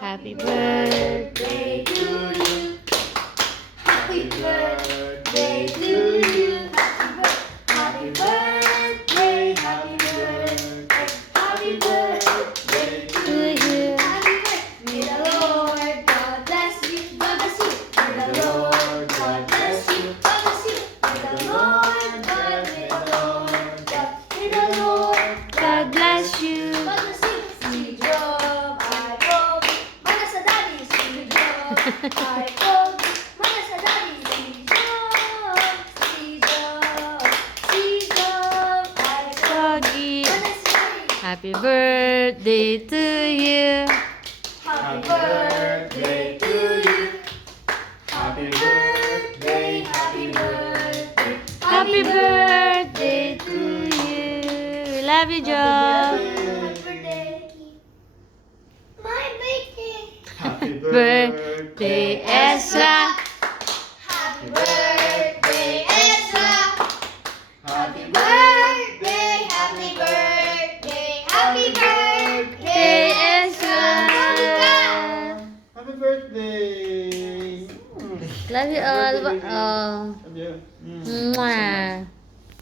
Happy birthday to you. Happy birthday to you. Happy birthday, happy birthday, happy birthday to you. May the Lord God bless you, God bless you. May the Lord God bless you, God bless you. May the Lord God, may the Lord God, may the Lord God bless you. God bless you. Si Job, I hope. Mana sa daddy, si Job, I hope. Mana sa daddy, si Job, si Job, si Job, I hope. Mana sa daddy. Happy birthday to you. Happy birthday to you. Happy birthday, happy birthday. Happy birthday to you. We love you, Job. My birthday. Happy Birthday, Ezra. Happy birthday, Ezra. Happy Birthday, happy birthday, happy birthday, Ezra. Happy birthday. Love you all. Oh. Love you. Mwah.